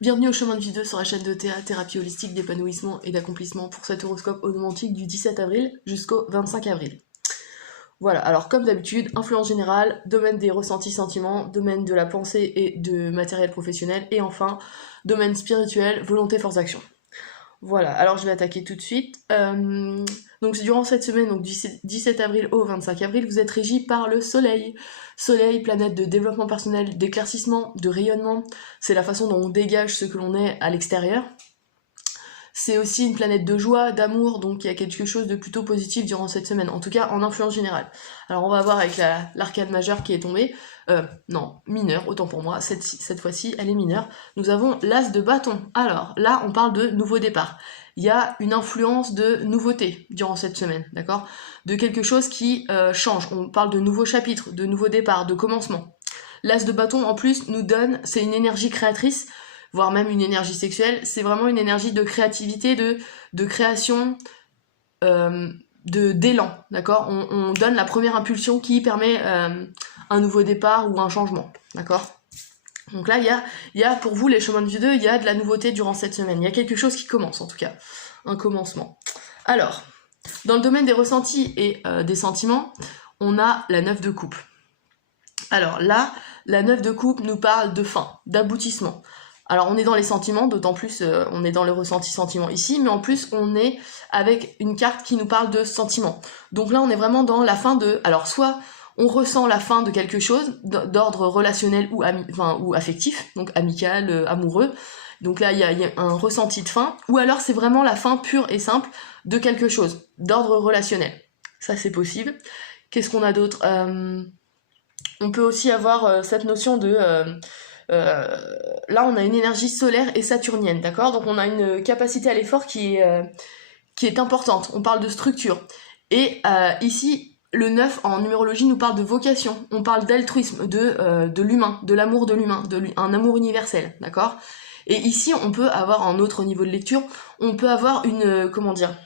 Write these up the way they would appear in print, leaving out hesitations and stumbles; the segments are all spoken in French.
Bienvenue au chemin de vie 2 sur la chaîne de Théa, thérapie holistique d'épanouissement et d'accomplissement pour cet horoscope onomantique du 17 avril jusqu'au 25 avril. Voilà, alors comme d'habitude, influence générale, domaine des ressentis sentiments, domaine de la pensée et de matériel professionnel, et enfin, domaine spirituel, volonté, force d'action. Voilà, alors je vais attaquer tout de suite. Donc durant cette semaine, donc du 17 avril au 25 avril, vous êtes régi par le soleil. Soleil, planète de développement personnel, d'éclaircissement, de rayonnement. C'est la façon dont on dégage ce que l'on est à l'extérieur. C'est aussi une planète de joie, d'amour, donc il y a quelque chose de plutôt positif durant cette semaine, en tout cas en influence générale. Alors on va voir avec l'arcane majeure qui est tombée, non, mineure, autant pour moi, cette fois-ci elle est mineure. Nous avons l'as de bâton. Alors là on parle de nouveau départ. Il y a une influence de nouveauté durant cette semaine, d'accord? De quelque chose qui change, on parle de nouveaux chapitres, de nouveaux départs, de commencement. L'as de bâton en plus nous donne, c'est une énergie créatrice, voire même une énergie sexuelle, c'est vraiment une énergie de créativité, de création, d'élan, d'accord? On donne la première impulsion qui permet un nouveau départ ou un changement, d'accord? Donc là, il y a pour vous, les chemins de vie 2, il y a de la nouveauté durant cette semaine, il y a quelque chose qui commence en tout cas, un commencement. Alors, dans le domaine des ressentis et des sentiments, on a la 9 de coupe. Alors là, la 9 de coupe nous parle de fin, d'aboutissement. Alors on est dans les sentiments, d'autant plus on est dans le ressenti sentiment ici, mais en plus on est avec une carte qui nous parle de sentiments. Donc là on est vraiment dans la fin de... Alors soit on ressent la fin de quelque chose d'ordre relationnel ou affectif, donc amical, amoureux. Donc là il y a un ressenti de fin, ou alors c'est vraiment la fin pure et simple de quelque chose, d'ordre relationnel. Ça c'est possible. Qu'est-ce qu'on a d'autre On peut aussi avoir cette notion de... là on a une énergie solaire et saturnienne, d'accord? Donc on a une capacité à l'effort qui est importante, on parle de structure. Et ici, le 9 en numérologie nous parle de vocation, on parle d'altruisme, de l'humain, de l'amour de l'humain, un amour universel, d'accord? Et ici on peut avoir, en autre niveau de lecture, on peut avoir une, comment dire,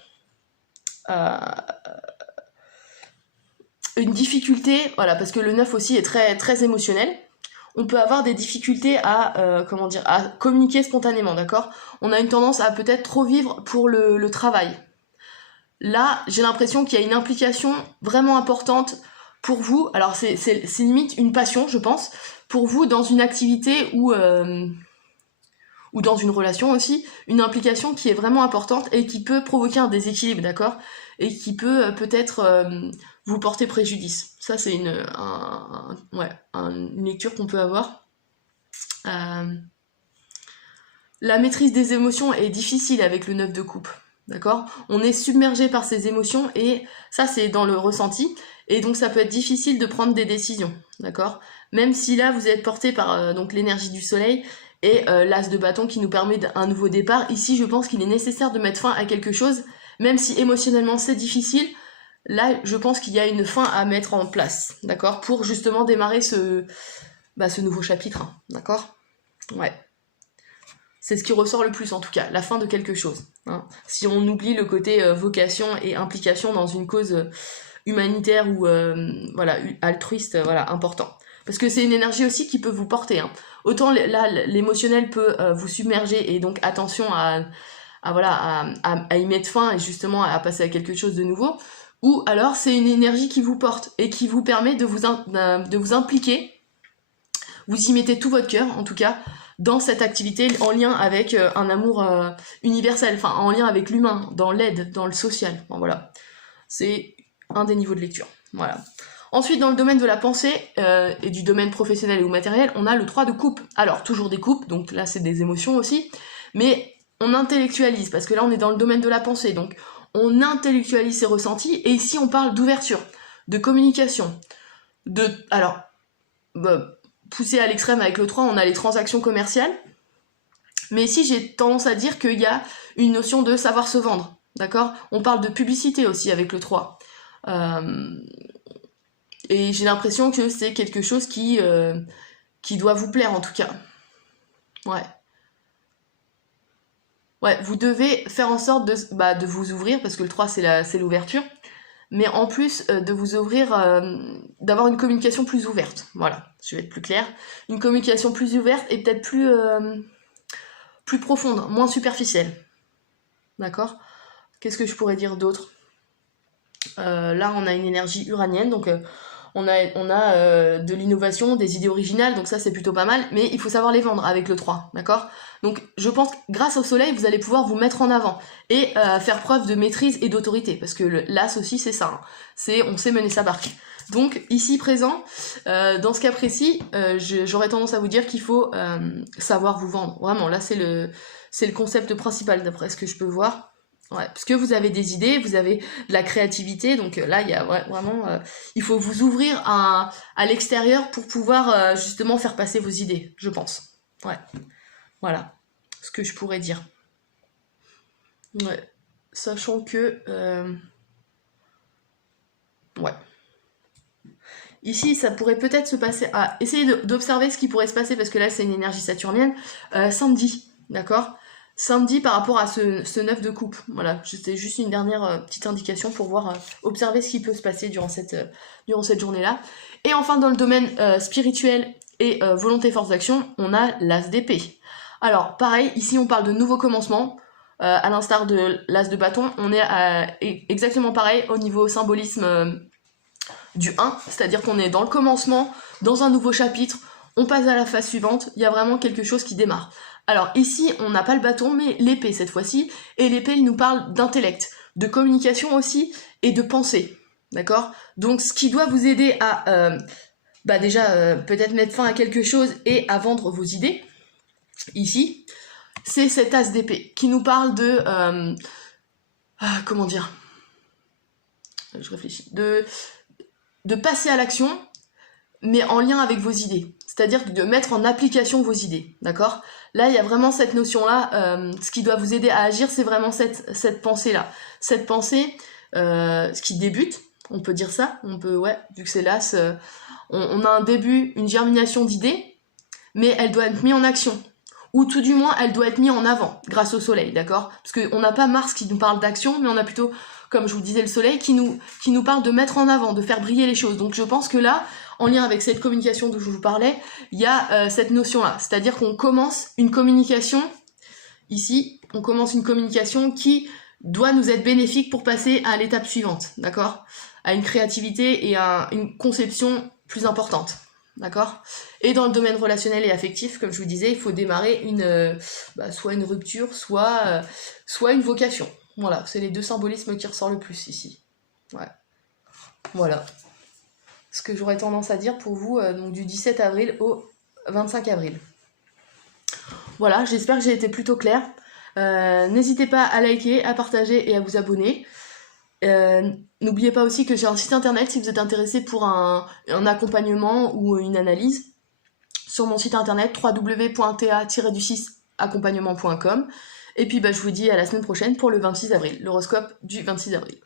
une difficulté, voilà, parce que le 9 aussi est très, très émotionnel. On peut avoir des difficultés à communiquer spontanément, d'accord? On a une tendance à peut-être trop vivre pour le travail. Là, j'ai l'impression qu'il y a une implication vraiment importante pour vous. Alors, c'est limite une passion, je pense, pour vous dans une activité ou dans une relation aussi, une implication qui est vraiment importante et qui peut provoquer un déséquilibre, d'accord? Et qui peut peut-être vous porter préjudice. Ça, c'est une lecture qu'on peut avoir. La maîtrise des émotions est difficile avec le 9 de coupe, d'accord? On est submergé par ces émotions et ça, c'est dans le ressenti. Et donc, ça peut être difficile de prendre des décisions, d'accord? Même si là, vous êtes porté par donc l'énergie du soleil et l'as de bâton qui nous permet un nouveau départ. Ici, je pense qu'il est nécessaire de mettre fin à quelque chose, même si émotionnellement c'est difficile. Là, je pense qu'il y a une fin à mettre en place, d'accord, pour justement démarrer ce nouveau chapitre, hein, d'accord? Ouais. C'est ce qui ressort le plus, en tout cas, la fin de quelque chose. Hein. Si on oublie le côté vocation et implication dans une cause humanitaire ou altruiste, important. Parce que c'est une énergie aussi qui peut vous porter. Hein. Autant là, l'émotionnel peut vous submerger, et donc attention à y mettre fin et justement à passer à quelque chose de nouveau. Ou alors c'est une énergie qui vous porte et qui vous permet de vous impliquer. Vous y mettez tout votre cœur, en tout cas, dans cette activité en lien avec un amour universel, enfin en lien avec l'humain, dans l'aide, dans le social. Enfin, voilà. C'est un des niveaux de lecture. Voilà. Ensuite, dans le domaine de la pensée et du domaine professionnel ou matériel, on a le 3 de coupe. Alors, toujours des coupes, donc là c'est des émotions aussi, mais on intellectualise, parce que là on est dans le domaine de la pensée, donc on intellectualise ses ressentis, et ici on parle d'ouverture, de communication, poussé à l'extrême avec le 3, on a les transactions commerciales, mais ici j'ai tendance à dire qu'il y a une notion de savoir se vendre, d'accord? On parle de publicité aussi avec le 3. Et j'ai l'impression que c'est quelque chose qui doit vous plaire en tout cas. Ouais. Ouais, vous devez faire en sorte de vous ouvrir, parce que le 3 c'est l'ouverture, mais en plus de vous ouvrir, d'avoir une communication plus ouverte. Voilà, je vais être plus claire. Une communication plus ouverte et peut-être plus plus profonde, moins superficielle. D'accord? Qu'est-ce que je pourrais dire d'autre? Là, on a une énergie uranienne, donc on a de l'innovation, des idées originales, donc ça c'est plutôt pas mal, mais il faut savoir les vendre avec le 3, d'accord? Donc je pense que grâce au soleil, vous allez pouvoir vous mettre en avant et faire preuve de maîtrise et d'autorité, parce que l'as aussi c'est ça, hein. On sait mener sa barque. Donc ici présent, dans ce cas précis, j'aurais tendance à vous dire qu'il faut savoir vous vendre. Vraiment, là c'est le concept principal d'après ce que je peux voir. Ouais, parce que vous avez des idées, vous avez de la créativité, donc là il y a vraiment, il faut vous ouvrir à l'extérieur pour pouvoir justement faire passer vos idées, je pense. Ouais, voilà ce que je pourrais dire. Ouais, sachant que, ouais. Ici, ça pourrait peut-être se passer à essayer d'observer ce qui pourrait se passer, parce que là, c'est une énergie saturnienne, samedi, d'accord? Samedi par rapport à ce 9 de coupe. Voilà, c'était juste une dernière petite indication pour voir, observer ce qui peut se passer durant cette journée-là. Et enfin, dans le domaine spirituel et volonté force d'action, on a l'as d'épée. Alors, pareil, ici, on parle de nouveau commencement. À l'instar de l'as de bâton, on est exactement pareil au niveau symbolisme du 1, c'est-à-dire qu'on est dans le commencement, dans un nouveau chapitre, on passe à la phase suivante, il y a vraiment quelque chose qui démarre. Alors ici, on n'a pas le bâton, mais l'épée cette fois-ci, et l'épée, il nous parle d'intellect, de communication aussi, et de pensée, d'accord? Donc ce qui doit vous aider à, déjà, peut-être mettre fin à quelque chose et à vendre vos idées, ici, c'est cet as d'épée, qui nous parle de... comment dire? Je réfléchis. De passer à l'action, mais en lien avec vos idées. C'est-à-dire de mettre en application vos idées, d'accord? Là, il y a vraiment cette notion-là, ce qui doit vous aider à agir, c'est vraiment cette pensée-là. Cette pensée, ce qui débute, on peut dire ça, on peut, ouais, vu que c'est l'as, on a un début, une germination d'idées, mais elle doit être mise en action. Ou tout du moins, elle doit être mise en avant, grâce au soleil, d'accord? Parce qu'on n'a pas Mars qui nous parle d'action, mais on a plutôt, comme je vous disais, le soleil qui nous parle de mettre en avant, de faire briller les choses. Donc je pense que là, en lien avec cette communication dont je vous parlais, il y a cette notion-là. C'est-à-dire qu'on commence une communication, ici, on commence une communication qui doit nous être bénéfique pour passer à l'étape suivante, d'accord? À une créativité et à une conception plus importante. D'accord? Et dans le domaine relationnel et affectif, comme je vous disais, il faut démarrer soit une rupture, soit une vocation. Voilà, c'est les deux symbolismes qui ressortent le plus ici. Ouais. Voilà. Ce que j'aurais tendance à dire pour vous, donc du 17 avril au 25 avril. Voilà, j'espère que j'ai été plutôt claire. N'hésitez pas à liker, à partager et à vous abonner. N'oubliez pas aussi que j'ai un site internet si vous êtes intéressé pour un accompagnement ou une analyse. Sur mon site internet www.ta-accompagnement.com. Et puis je vous dis à la semaine prochaine pour le 26 avril, l'horoscope du 26 avril.